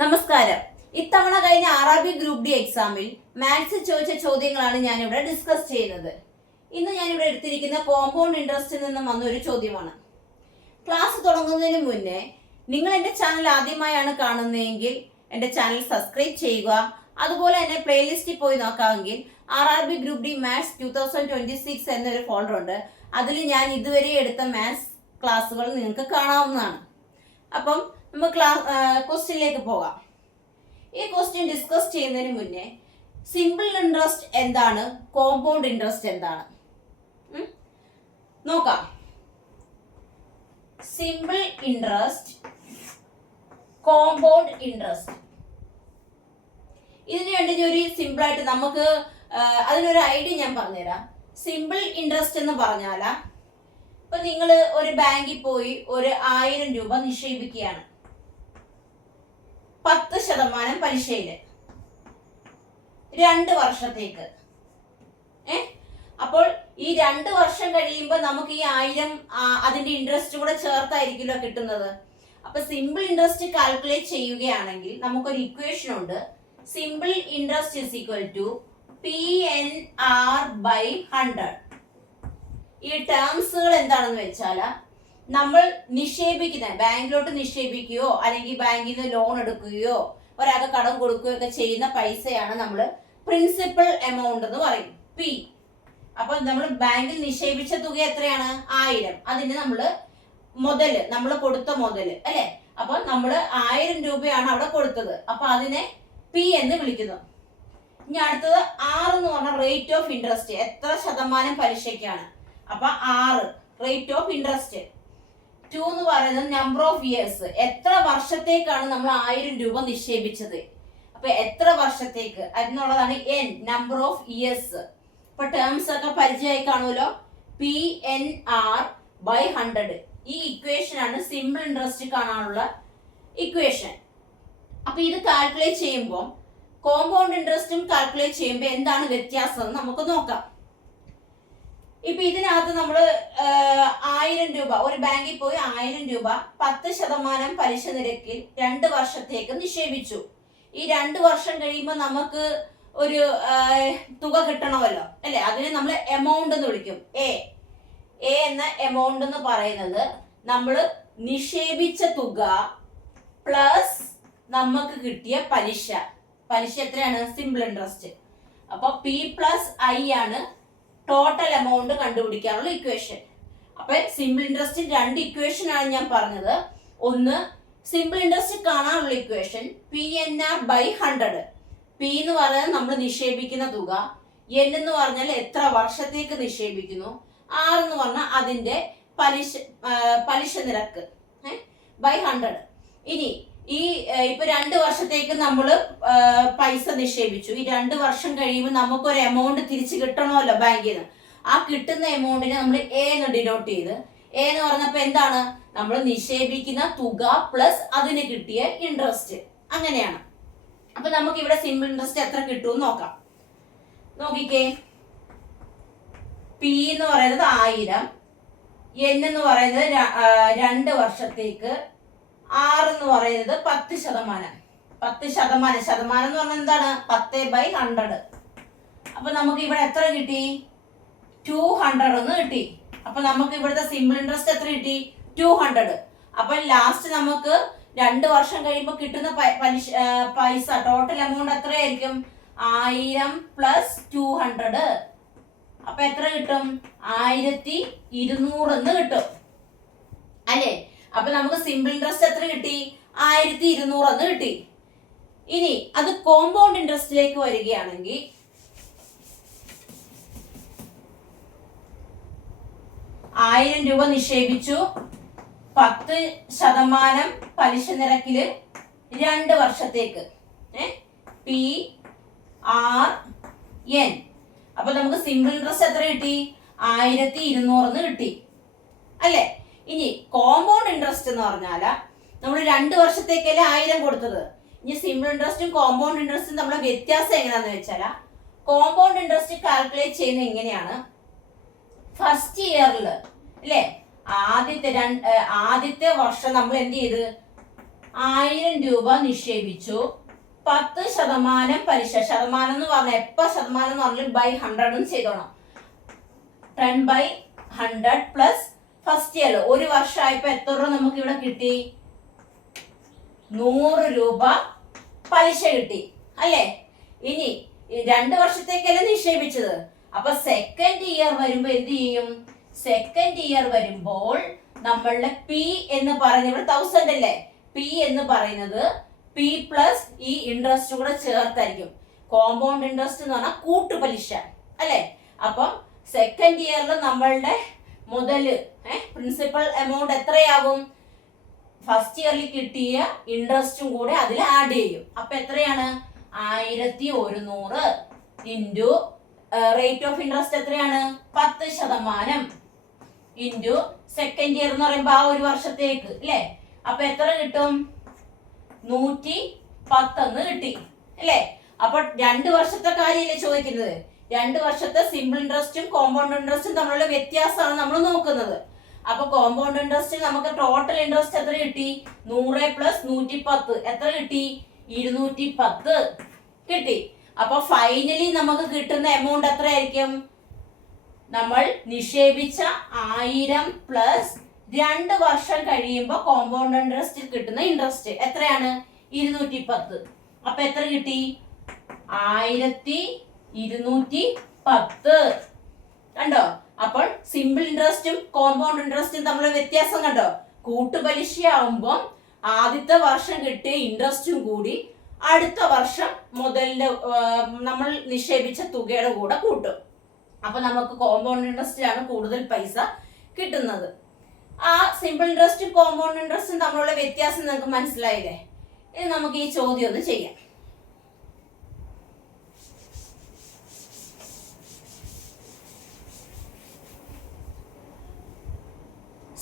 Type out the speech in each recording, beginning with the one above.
നമസ്കാരം. ഇത്തവണ കഴിഞ്ഞ RRB ഗ്രൂപ്പ് ഡി എക്സാമിൽ മാത്സിൽ ചോദിച്ച ചോദ്യങ്ങളാണ് ഞാനിവിടെ ഡിസ്കസ് ചെയ്യുന്നത്. ഇന്ന് ഞാനിവിടെ എടുത്തിരിക്കുന്ന കോമ്പൗണ്ട് ഇൻട്രസ്റ്റിൽ നിന്നും വന്ന ഒരു ചോദ്യമാണ്. ക്ലാസ് തുടങ്ങുന്നതിന് മുന്നേ നിങ്ങൾ എൻ്റെ ചാനൽ ആദ്യമായാണ് കാണുന്നതെങ്കിൽ എൻ്റെ ചാനൽ സബ്സ്ക്രൈബ് ചെയ്യുക. അതുപോലെ തന്നെ പ്ലേലിസ്റ്റിൽ പോയി നോക്കാമെങ്കിൽ RRB ഗ്രൂപ്പ് ഡി മാത്സ് 2026 എന്നൊരു ഫോൾഡർ ഉണ്ട്. അതിൽ ഞാൻ ഇതുവരെ എടുത്ത മാത്സ് ക്ലാസ്സുകൾ നിങ്ങൾക്ക് കാണാവുന്നതാണ്. അപ്പം നമുക്ക് ക്വസ്റ്റ്യനിലേക്ക് പോകാം. ഈ ക്വസ്റ്റ്യൻ ഡിസ്കസ് ചെയ്യുന്നതിന് മുന്നേ സിമ്പിൾ ഇൻട്രസ്റ്റ് എന്താണ്, കോമ്പൗണ്ട് ഇൻട്രസ്റ്റ് എന്താണ് നോക്കാം. സിമ്പിൾ ഇൻട്രസ്റ്റ്, കോമ്പൗണ്ട് ഇൻട്രസ്റ്റ്, ഇതിനു വേണ്ടി ഒരു സിമ്പിൾ ആയിട്ട് നമുക്ക് അതിനൊരു ഐഡിയ ഞാൻ പറഞ്ഞുതരാം. സിമ്പിൾ ഇൻട്രസ്റ്റ് എന്ന് പറഞ്ഞാൽ ഇപ്പൊ നിങ്ങൾ ഒരു ബാങ്കിൽ പോയി ഒരു 1000 രൂപ നിക്ഷേപിക്കുകയാണ് 10% പലിശയില് 2 വർഷത്തേക്ക്. അപ്പോൾ ഈ 2 വർഷം കഴിയുമ്പോൾ നമുക്ക് ഈ 1000 അതിന്റെ ഇൻട്രസ്റ്റ് കൂടെ ചേർത്തായിരിക്കുമല്ലോ കിട്ടുന്നത്. അപ്പൊ സിമ്പിൾ ഇൻട്രസ്റ്റ് കാൽക്കുലേറ്റ് ചെയ്യുകയാണെങ്കിൽ നമുക്കൊരു ഇക്വേഷൻ ഉണ്ട്. Simple interest is equal to PNR/100. ഈ ടേംസുകൾ എന്താണെന്ന് വെച്ചാൽ നമ്മൾ നിക്ഷേപിക്കുന്ന ബാങ്കിലോട്ട് നിക്ഷേപിക്കുകയോ അല്ലെങ്കിൽ ബാങ്കിൽ നിന്ന് ലോൺ എടുക്കുകയോ ഒരാൾക്ക് കടം കൊടുക്കുകയോ ഒക്കെ ചെയ്യുന്ന പൈസയാണ് നമ്മൾ പ്രിൻസിപ്പൽ എമൗണ്ട് എന്ന് പറയും, P. അപ്പൊ നമ്മൾ ബാങ്കിൽ നിക്ഷേപിച്ച തുക എത്രയാണ്? 1000. അതിന് നമ്മൾ കൊടുത്ത മുതല് അല്ലെ. അപ്പൊ നമ്മൾ 1000 രൂപയാണ് അവിടെ കൊടുത്തത്. അപ്പൊ അതിനെ P എന്ന് വിളിക്കുന്നു. ഇനി അടുത്തത് R എന്ന് പറഞ്ഞ റേറ്റ് ഓഫ് ഇൻട്രസ്റ്റ്, എത്ര ശതമാനം പലിശയ്ക്കാണ്. അപ്പൊ 6 റേറ്റ് ഓഫ് ഇൻട്രസ്റ്റ്. 2 എന്ന് പറയുന്നത് നമ്പർ ഓഫ് ഇയേഴ്സ്, എത്ര വർഷത്തേക്കാണ് നമ്മൾ 1000 രൂപ നിക്ഷേപിച്ചത്. അപ്പൊ എത്ര വർഷത്തേക്ക് അതിനുള്ളതാണ് N, നമ്പർ ഓഫ് ഇയേഴ്സ്. ഇപ്പൊ ടേംസ് ഒക്കെ പരിചയമായി കാണുമല്ലോ. PNR/100. ഈ ഇക്വേഷൻ ആണ് സിമ്പിൾ ഇൻട്രസ്റ്റ് കാണാനുള്ള ഇക്വേഷൻ. അപ്പൊ ഇത് കാൽക്കുലേറ്റ് ചെയ്യുമ്പോൾ കോമ്പൗണ്ട് ഇൻട്രസ്റ്റും കാൽക്കുലേറ്റ് ചെയ്യുമ്പോൾ എന്താണ് വ്യത്യാസം എന്ന് നമുക്ക് നോക്കാം. ഇപ്പൊ ഇതിനകത്ത് നമ്മൾ 1000 രൂപ ഒരു ബാങ്കിൽ പോയി 1000 രൂപ 10% പലിശ നിരക്കിൽ 2 വർഷത്തേക്ക് നിക്ഷേപിച്ചു. ഈ 2 വർഷം കഴിയുമ്പോൾ നമുക്ക് ഒരു തുക കിട്ടണമല്ലോ അല്ലെ. അതിനെ നമ്മൾ എമൗണ്ട് എന്ന് വിളിക്കും. എ എന്ന എമൗണ്ട് എന്ന് പറയുന്നത് നമ്മൾ നിക്ഷേപിച്ച തുക പ്ലസ് നമുക്ക് കിട്ടിയ പലിശ. പലിശ എത്രയാണ്? Simple interest. അപ്പൊ P+I ആണ് ടോട്ടൽ എമൗണ്ട് കണ്ടുപിടിക്കാനുള്ള ഇക്വേഷൻ. അപ്പൊ സിമ്പിൾ ഇൻട്രസ്റ്റ് 2 ഇക്വേഷൻ ആണ് ഞാൻ പറഞ്ഞത്. ഒന്ന് സിമ്പിൾ ഇൻട്രസ്റ്റ് കാണാനുള്ള ഇക്വേഷൻ PNR/100. P എന്ന് പറയുന്നത് നമ്മൾ നിക്ഷേപിക്കുന്ന തുക, N എന്ന് പറഞ്ഞാൽ എത്ര വർഷത്തേക്ക് നിക്ഷേപിക്കുന്നു, R എന്ന് പറഞ്ഞാൽ അതിന്റെ പലിശ നിരക്ക് /100. ഇനി ഇപ്പൊ 2 വർഷത്തേക്ക് നമ്മൾ പൈസ നിക്ഷേപിച്ചു. ഈ 2 വർഷം കഴിയുമ്പോൾ നമുക്കൊരു എമൗണ്ട് തിരിച്ചു കിട്ടണമല്ലോ ബാങ്കിൽ നിന്ന്. ആ കിട്ടുന്ന എമൗണ്ടിനെ നമ്മൾ A എന്ന് ഡിനോട്ട് ചെയ്ത്, A എന്ന് പറഞ്ഞപ്പോ എന്താണ്? നമ്മൾ നിക്ഷേപിക്കുന്ന തുക പ്ലസ് അതിന് കിട്ടിയ ഇൻട്രസ്റ്റ്. അങ്ങനെയാണ്. അപ്പൊ നമുക്ക് ഇവിടെ സിമ്പിൾ ഇൻട്രസ്റ്റ് എത്ര കിട്ടും നോക്കാം. നോക്കിക്കേ, P എന്ന് പറയുന്നത് 1000, N എന്ന് പറയുന്നത് 2 വർഷത്തേക്ക്, R എന്ന് പറയുന്നത് 10%. 10% ശതമാനം എന്ന് പറഞ്ഞാൽ എന്താണ്? 10/100. അപ്പൊ നമുക്ക് ഇവിടെ എത്ര കിട്ടി? 200 എന്ന് കിട്ടി. അപ്പൊ നമുക്ക് ഇവിടുത്തെ സിമ്പിൾ ഇൻട്രസ്റ്റ് എത്ര കിട്ടി? 200. അപ്പൊ ലാസ്റ്റ് നമുക്ക് 2 വർഷം കഴിയുമ്പോൾ കിട്ടുന്ന പൈസ ടോട്ടൽ എമൗണ്ട് എത്രയായിരിക്കും? 1000 + 200. അപ്പൊ എത്ര കിട്ടും? 1200 എന്ന് കിട്ടും അല്ലേ. അപ്പൊ നമുക്ക് സിമ്പിൾ ഇൻട്രസ്റ്റ് എത്ര കിട്ടി? 1200 എന്ന് കിട്ടി. ഇനി അത് കോമ്പൗണ്ട് ഇൻട്രസ്റ്റിലേക്ക് വരികയാണെങ്കിൽ 1000 രൂപ നിക്ഷേപിച്ചു 10% പലിശ നിരക്കില് 2 വർഷത്തേക്ക്, PRN. അപ്പൊ നമുക്ക് സിമ്പിൾ ഇൻട്രസ്റ്റ് എത്ര കിട്ടി? 1200 എന്ന് കിട്ടി അല്ലേ. ഇനി കോമ്പൗണ്ട് ഇൻട്രസ്റ്റ് എന്ന് പറഞ്ഞാൽ നമ്മൾ 2 വർഷത്തേക്കല്ലേ 1000 കൊടുത്തത്. ഇനി സിമ്പിൾ ഇൻട്രസ്റ്റും കോമ്പൗണ്ട് ഇൻട്രസ്റ്റും നമ്മളെ വ്യത്യാസം എങ്ങനെയാന്ന് വെച്ചാൽ, കോമ്പൗണ്ട് ഇൻട്രസ്റ്റ് കാൽക്കുലേറ്റ് ചെയ്യുന്നത് ഇങ്ങനെയാണ്. ഫസ്റ്റ് ഇയറിൽ അല്ലേ, ആദ്യത്തെ വർഷം നമ്മൾ എന്ത് ചെയ്ത് 1000 രൂപ നിക്ഷേപിച്ചു, 10% പലിശ. ശതമാനം എന്ന് പറഞ്ഞാൽ എപ്പോ ശതമാനം എന്ന് പറഞ്ഞാൽ ബൈ 100 ചെയ്തോണം. 10/100 പ്ലസ് ഫസ്റ്റ് ഇയർ ഒരു വർഷമായപ്പോ എത്ര രൂപ നമുക്ക് ഇവിടെ കിട്ടി? 100 രൂപ പലിശ കിട്ടി അല്ലേ? ഇനി 2 വർഷത്തേക്കല്ലേ നിക്ഷേപിച്ചത്. അപ്പൊ സെക്കൻഡ് ഇയർ വരുമ്പോ എന്ത് ചെയ്യും? സെക്കൻഡ് ഇയർ വരുമ്പോൾ നമ്മളുടെ പി എന്ന് പറയുന്നത് ഇവിടെ 1000 അല്ലേ? പി എന്ന് പറയുന്നത് പി പ്ലസ് ഈ ഇൻട്രസ്റ്റ് കൂടെ ചേർത്തായിരിക്കും. കോമ്പൗണ്ട് ഇൻട്രസ്റ്റ് എന്ന് പറഞ്ഞാൽ കൂട്ടുപലിശ അല്ലേ? അപ്പം സെക്കൻഡ് ഇയറിൽ നമ്മളുടെ മുതല് പ്രിൻസിപ്പൽ എമൗണ്ട് എത്രയാകും? ഫസ്റ്റ് ഇയറിൽ കിട്ടിയ ഇൻട്രസ്റ്റും കൂടെ അതിൽ ആഡ് ചെയ്യും. അപ്പൊ എത്രയാണ്? 1100 ഇൻറ്റു റേറ്റ് ഓഫ് ഇൻട്രസ്റ്റ് എത്രയാണ്? 10% ഇൻറ്റു സെക്കൻഡ് ഇയർ എന്ന് പറയുമ്പോ ആ ഒരു വർഷത്തേക്ക് അല്ലേ? അപ്പൊ എത്ര കിട്ടും? 110 കിട്ടി അല്ലേ? അപ്പൊ 2 വർഷത്തെ കാര്യമല്ലേ ചോദിക്കുന്നത്? 2 വർഷത്തെ സിമ്പിൾ ഇൻട്രസ്റ്റും കോമ്പൗണ്ട് ഇൻട്രസ്റ്റും തമ്മിലുള്ള വ്യത്യാസമാണ് നമ്മൾ നോക്കുന്നത്. അപ്പൊ കോമ്പൗണ്ട് ഇൻട്രസ്റ്റ് നമുക്ക് ടോട്ടൽ ഇൻട്രസ്റ്റ് എത്ര കിട്ടി? 100 പ്ലസ് 110 എത്ര കിട്ടി? 210 കിട്ടി. അപ്പൊ ഫൈനലി നമുക്ക് കിട്ടുന്ന എമൗണ്ട് എത്രയായിരിക്കും? നമ്മൾ നിക്ഷേപിച്ച 1000 പ്ലസ് 2 വർഷം കഴിയുമ്പോൾ കോമ്പൗണ്ട് ഇൻട്രസ്റ്റിൽ കിട്ടുന്ന ഇൻട്രസ്റ്റ് എത്രയാണ്? 210. അപ്പൊ എത്ര കിട്ടി? 1210. കണ്ടോ? അപ്പോൾ സിമ്പിൾ ഇൻട്രസ്റ്റും കോമ്പൗണ്ട് ഇൻട്രസ്റ്റും തമ്മിലുള്ള വ്യത്യാസം കണ്ടോ? കൂട്ടുപലിശ ആവുമ്പോൾ ആദ്യത്തെ വർഷം കിട്ടിയ ഇൻട്രസ്റ്റും കൂടി അടുത്ത വർഷം മുതലിന്റെ നമ്മൾ നിക്ഷേപിച്ച തുകയുടെ കൂടെ കൂട്ടും. അപ്പൊ നമുക്ക് കോമ്പൗണ്ട് ഇൻട്രസ്റ്റിലാണ് കൂടുതൽ പൈസ കിട്ടുന്നത്. ആ സിമ്പിൾ ഇൻട്രസ്റ്റും കോമ്പൗണ്ട് ഇൻട്രസ്റ്റും തമ്മിലുള്ള വ്യത്യാസം നിങ്ങൾക്ക് മനസ്സിലായില്ലേ? ഇനി നമുക്ക് ഈ ചോദ്യം ഒന്ന് ചെയ്യാം.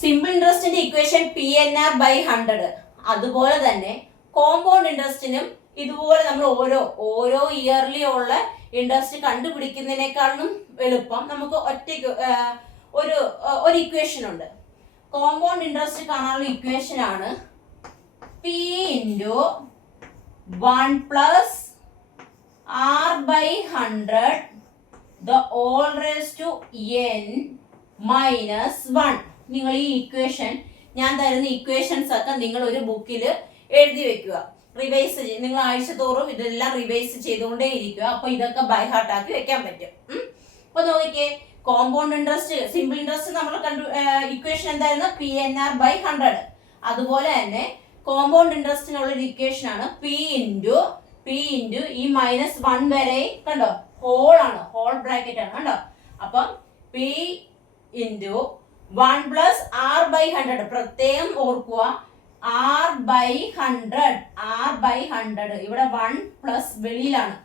സിമ്പിൾ ഇൻട്രസ്റ്റിന്റെ ഇക്വേഷൻ PNR/100. അതുപോലെ തന്നെ കോമ്പൗണ്ട് ഇൻട്രസ്റ്റിനും ഇതുപോലെ നമ്മൾ ഓരോ ഇയർലി ഉള്ള ഇൻട്രസ്റ്റ് കണ്ടുപിടിക്കുന്നതിനേക്കാളും എളുപ്പം നമുക്ക് ഒറ്റയ്ക്ക് ഒരു ഇക്വേഷൻ ഉണ്ട്. കോമ്പൗണ്ട് ഇൻട്രസ്റ്റ് കാണാനുള്ള ഇക്വേഷൻ ആണ് P into 1 plus R/100 the whole raise to n minus 1. നിങ്ങൾ ഈ ഇക്വേഷൻ, ഞാൻ തരുന്ന ഇക്വേഷൻസ് ഒക്കെ നിങ്ങൾ ഒരു ബുക്കിൽ എഴുതി വെക്കുക. റിവൈസ് നിങ്ങൾ ആഴ്ച തോറും ഇതെല്ലാം റിവൈസ് ചെയ്തുകൊണ്ടേ ഇരിക്കുക. അപ്പൊ ഇതൊക്കെ ബൈ ഹാർട്ട് ആക്കി വെക്കാൻ പറ്റും. അപ്പൊ നോക്കിക്കേ, കോമ്പൗണ്ട് ഇൻട്രസ്റ്റ് സിമ്പിൾ ഇൻട്രസ്റ്റ് നമ്മൾ ഇക്വേഷൻ എന്തായിരുന്നു? PNR/100. അതുപോലെ തന്നെ കോമ്പൗണ്ട് ഇൻട്രസ്റ്റിനുള്ള ഒരു ഇക്വേഷൻ ആണ് P ഇൻറ്റു ഈ -1 വരെ കണ്ടോ ഹോൾ ആണ്, ഹോൾ ബ്രാക്കറ്റ് ആണ് കണ്ടോ. അപ്പം P ഇൻറ്റു 1 പ്ലസ് R/100. പ്രത്യേകം ഓർക്കുക, R/100 ഇവിടെ 1 പ്ലസ് വെളിയിലാണ്.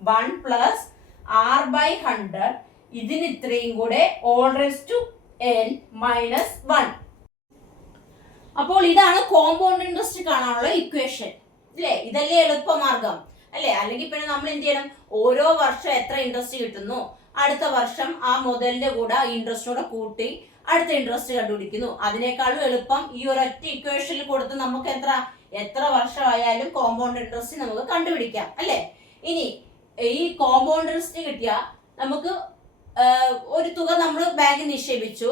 1 പ്ലസ് R/100 ഇതിന് ഇത്രയും കൂടെ whole raise to n minus 1. അപ്പോൾ ഇതാണ് കോമ്പൗണ്ട് ഇൻട്രസ്റ്റ് കാണാനുള്ള ഇക്വേഷൻ അല്ലേ? ഇതല്ലേ എളുപ്പമാർഗം അല്ലേ? അല്ലെങ്കിൽ പിന്നെ നമ്മൾ എന്ത് ചെയ്യണം? ഓരോ വർഷം എത്ര ഇൻട്രസ്റ്റ് കിട്ടുന്നു, അടുത്ത വർഷം ആ മുതലിന്റെ കൂടെ ഇൻട്രസ്റ്റോടെ കൂട്ടി അടുത്ത ഇൻട്രസ്റ്റ് കണ്ടുപിടിക്കുന്നു. അതിനേക്കാളും എളുപ്പം ഈ ഒരൊറ്റ ഇക്വേഷനിൽ കൊടുത്ത് നമുക്ക് എത്ര വർഷമായാലും കോമ്പൗണ്ട് ഇൻട്രസ്റ്റ് നമുക്ക് കണ്ടുപിടിക്കാം അല്ലേ? ഇനി ഈ കോമ്പൗണ്ട് ഇൻട്രസ്റ്റ് കിട്ടിയാൽ നമുക്ക് ഒരു തുക നമ്മൾ ബാങ്കിൽ നിക്ഷേപിച്ചു,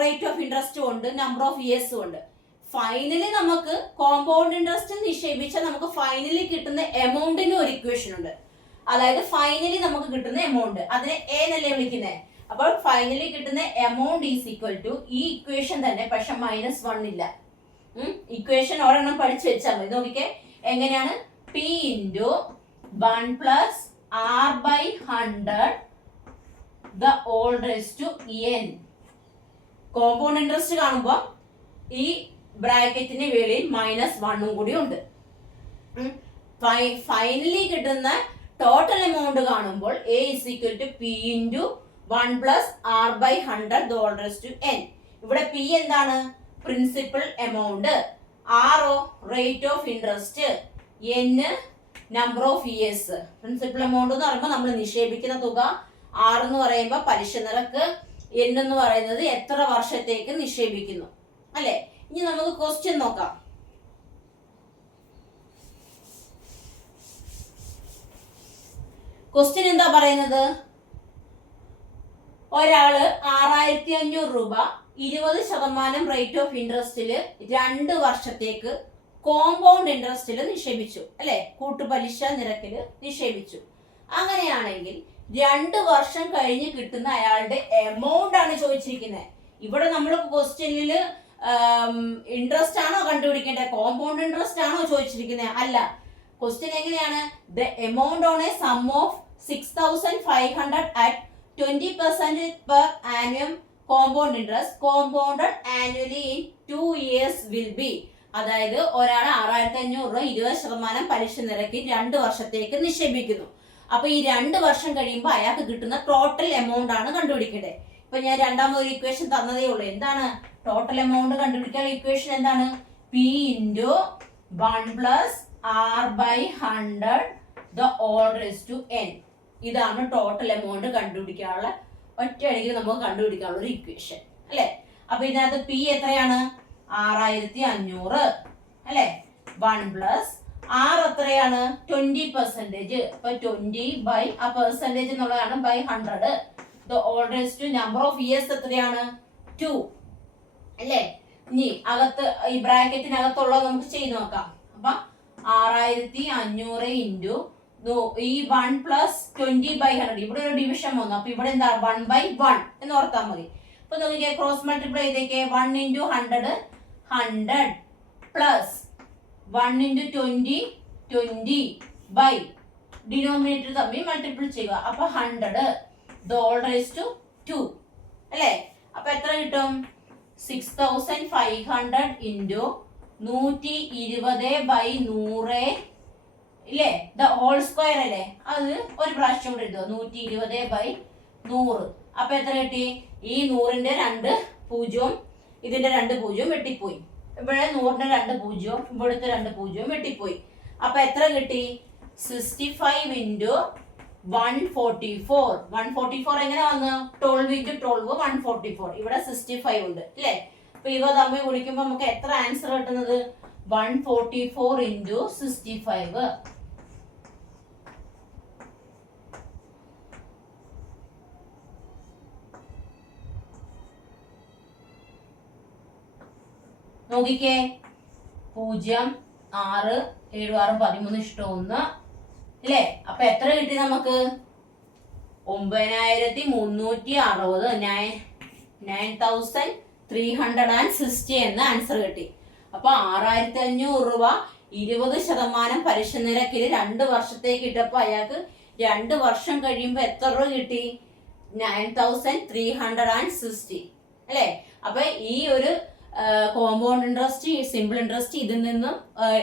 റേറ്റ് ഓഫ് ഇൻട്രസ്റ്റ് ഉണ്ട്, നമ്പർ ഓഫ് ഇയേഴ്സും ഉണ്ട്. ഫൈനലി നമുക്ക് കോമ്പൗണ്ട് ഇൻട്രസ്റ്റ് നിക്ഷേപിച്ചാൽ നമുക്ക് ഫൈനലി കിട്ടുന്ന എമൗണ്ടിന് ഒരു ഇക്വേഷൻ ഉണ്ട്. അതായത് ഫൈനലി നമുക്ക് കിട്ടുന്ന എമൗണ്ട്, അതിനെ എ എന്നല്ലേ വിളിക്കുന്നത്. അപ്പോൾ ഫൈനലി കിട്ടുന്ന എമൗണ്ട് ഈസ് ഈക്വൽ ടു ഈ ഇക്വേഷൻ തന്നെ, പക്ഷെ -1 ഇല്ല. ഇക്വേഷൻ ഒരെണ്ണം പഠിച്ചു വെച്ചാൽ മതി. നോക്കിക്കേ എങ്ങനെയാണ്? P into 1 plus R/100 the whole raise to n. Compound interest കാണുമ്പോൾ ഈ ബ്രാക്കറ്റിന് വെളിയിൽ -1 കൂടി ഉണ്ട്. ഫൈനലി കിട്ടുന്ന ടോട്ടൽ എമൗണ്ട് കാണുമ്പോൾ A is equal to P into 1 plus R/100 the whole raise to n. ഇവിടെ P എന്താണ്? Principal amount, R rate of interest, n number of years. Principal amount എന്ന് പറയുമ്പോൾ നമ്മൾ നിക്ഷേപിക്കുന്ന തുക, R എന്ന് പറയുമ്പോൾ പലിശ നിരക്ക്, n എന്ന് പറയുന്നത് എത്ര വർഷത്തേക്ക് നിക്ഷേപിക്കുന്നു അല്ലെ? ഇനി നമുക്ക് ക്വസ്റ്റ്യൻ നോക്കാം. ക്വസ്റ്റ്യൻ എന്താ പറയുന്നത്? ഒരാള് 6500 രൂപ 20% റേറ്റ് ഓഫ് ഇൻട്രസ്റ്റിൽ 2 വർഷത്തേക്ക് കോമ്പൗണ്ട് ഇൻട്രസ്റ്റിൽ നിക്ഷേപിച്ചു, അല്ലെ? കൂട്ടുപലിശ നിരക്കിൽ നിക്ഷേപിച്ചു. അങ്ങനെയാണെങ്കിൽ 2 വർഷം കഴിഞ്ഞ് കിട്ടുന്ന അയാളുടെ എമൗണ്ട് ആണ് ചോദിച്ചിരിക്കുന്നത്. ഇവിടെ നമ്മൾ ക്വസ്റ്റ്യനിൽ ഇൻട്രസ്റ്റ് ആണോ കണ്ടുപിടിക്കേണ്ടത്, കോമ്പൗണ്ട് ഇൻട്രസ്റ്റ് ആണോ ചോദിച്ചിരിക്കുന്നത്? അല്ല. ക്വസ്റ്റ്യൻ എങ്ങനെയാണ്? The amount on a sum of 6500 at 20% per annum compound interest compounded annually in 2 years will be. അതായത് ഒരാൾ 6500 രൂപ 20% പലിശ നിരക്കിൽ 2 വർഷത്തേക്ക് നിക്ഷേപിക്കുന്നു. അപ്പൊ ഈ 2 വർഷം കഴിയുമ്പോൾ അയാൾക്ക് കിട്ടുന്ന ടോട്ടൽ എമൗണ്ട് ആണ് കണ്ടുപിടിക്കേണ്ടത്. ഇപ്പൊ ഞാൻ രണ്ടാമതൊരു ഇക്വേഷൻ തന്നതേ ഉള്ളൂ. എന്താണ് ടോട്ടൽ എമൗണ്ട് കണ്ടുപിടിക്കാനുള്ള ഇക്വേഷൻ? എന്താണ്? P into 1 plus R by 100 the all raised to n. ഇതാണ് ടോട്ടൽ എമൗണ്ട് കണ്ടുപിടിക്കാനുള്ള ഒറ്റയടിക്ക് നമുക്ക് കണ്ടുപിടിക്കാനുള്ള ഒരു ഇക്വേഷൻ, അല്ലെ? അപ്പൊ ഇതിനകത്ത് പി എത്രയാണ്? 6500, അല്ലെ? 1 പ്ലസ് ആർ എത്രയാണ്? 20%. അപ്പൊ 20 ബൈ ആ പെർസെന്റേജ് എന്നുള്ളതാണ് by 100. The oldest number of years എത്രയാണ്? 2, അല്ലെ? ഇനി അകത്ത് ഈ ബ്രാക്കറ്റിനകത്തുള്ളത് നമുക്ക് ചെയ്ത് നോക്കാം. അപ്പൊ 6500 ഇൻറ്റു ഈ 1 പ്ലസ് 20 ബൈ 100, ഇവിടെ ഒരു ഡിവിഷൻ വന്നു. അപ്പൊ ഇവിടെ എന്താ? 1 ബൈ 1 എന്ന് ഓർത്താൽ മതി. അപ്പൊ നോക്കിയാൽ ക്രോസ് മൾട്ടിപ്ലൈ ചെയ്തേക്ക്. 1 into 100 100 plus 1 into 20 20 by denominator തമ്മിൽ മൾട്ടിപ്പിൾ ചെയ്യുക. അപ്പൊ 100 ദ ഹോൾ റൈസ് ടു 2, അല്ലേ? അപ്പൊ എത്ര കിട്ടും? 6500 ഇൻറ്റു 120 ബൈ 100, ഇല്ലേ? ദ ഹോൾ സ്ക്വയർ അല്ലേ? അത് ഒരു പ്രാവശ്യം കൂടെ എഴുതുക. 120 ബൈ 100. അപ്പൊ എത്ര കിട്ടി? ഈ 100ന്റെ 2 പൂജ്യവും ഇതിന്റെ 2 പൂജ്യവും വെട്ടിപ്പോയി. ഇവിടെ 100ന്റെ 2 പൂജ്യവും ഇവിടുത്തെ 2 പൂജ്യവും വെട്ടിപ്പോയി. അപ്പൊ എത്ര കിട്ടി? 65 ഇൻറ്റു 144. 144 എങ്ങനെ വന്നു? 12 ഇൻറ്റു 12 144. ഇവിടെ 65 ഉണ്ട്, അല്ലേ? അപ്പൊ ഇവ തമ്മിൽ കുടിക്കുമ്പോൾ നമുക്ക് എത്ര ആൻസർ കിട്ടുന്നത്? 144 ഇൻറ്റു 65. നോക്കിക്കേ. 0 6 7 6 13 ഇഷ്ടം 1, അല്ലേ? അപ്പൊ എത്ര കിട്ടി നമുക്ക്? 9360 9360 എന്ന ആൻസർ കിട്ടി. അപ്പൊ 6500 രൂപ 20% പലിശ നിരക്കിൽ 2 വർഷത്തേക്ക് ഇട്ടപ്പോ അയാൾക്ക് 2 വർഷം കഴിയുമ്പോ എത്ര രൂപ കിട്ടി? 9360, അല്ലെ? അപ്പൊ ഈ ഒരു കോമ്പൗണ്ട് ഇൻട്രസ്റ്റ്, സിമ്പിൾ ഇൻട്രസ്റ്റ്, ഇതിൽ നിന്നും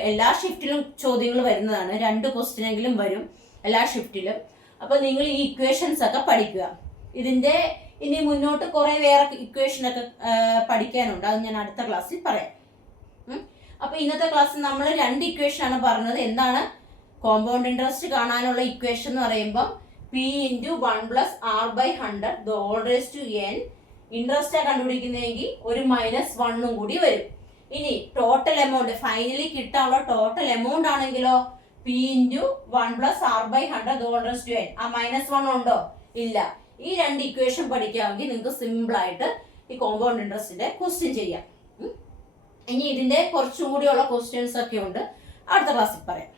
എല്ലാ ഷിഫ്റ്റിലും ചോദ്യങ്ങൾ വരുന്നതാണ്. 2 ക്വസ്റ്റ്യനെങ്കിലും വരും എല്ലാ ഷിഫ്റ്റിലും. അപ്പൊ നിങ്ങൾ ഈ ഇക്വേഷൻസ് ഒക്കെ പഠിക്കുക. ഇതിന്റെ ഇനി മുന്നോട്ട് കുറെ വേറെ ഇക്വേഷൻ ഒക്കെ പഠിക്കാനുണ്ട്. അത് ഞാൻ അടുത്ത ക്ലാസ്സിൽ പറയാം. അപ്പൊ ഇന്നത്തെ ക്ലാസ്സിൽ നമ്മൾ 2 ഇക്വേഷൻ ആണ് പറഞ്ഞത്. എന്താണ് കോമ്പൗണ്ട് ഇൻട്രസ്റ്റ് കാണാനുള്ള ഇക്വേഷൻ എന്ന് പറയുമ്പോൾ P into 1 plus R by 100 the whole raise to n. Interest കണ്ടുപിടിക്കുന്നതെങ്കിൽ ഒരു -1 കൂടി വരും. ഇനി ടോട്ടൽ എമൗണ്ട് ഫൈനലി കിട്ടാനുള്ള ടോട്ടൽ എമൗണ്ട് ആണെങ്കിലോ P into 1 plus R by 100 the whole raise to n. ആ -1 ഉണ്ടോ? ഇല്ല. ഈ 2 ഇക്വേഷൻ പഠിക്കാമെങ്കിൽ നിങ്ങൾക്ക് സിമ്പിൾ ആയിട്ട് ഈ കോമ്പൗണ്ട് ഇൻട്രസ്റ്റിന്റെ ക്വസ്റ്റ്യൻ ചെയ്യാം. ഇനി ഇതിന്റെ കുറച്ചും കൂടിയുള്ള ക്വസ്റ്റ്യൻസ് ഒക്കെ ഉണ്ട്, അടുത്ത ക്ലാസ്സിൽ പറയാം.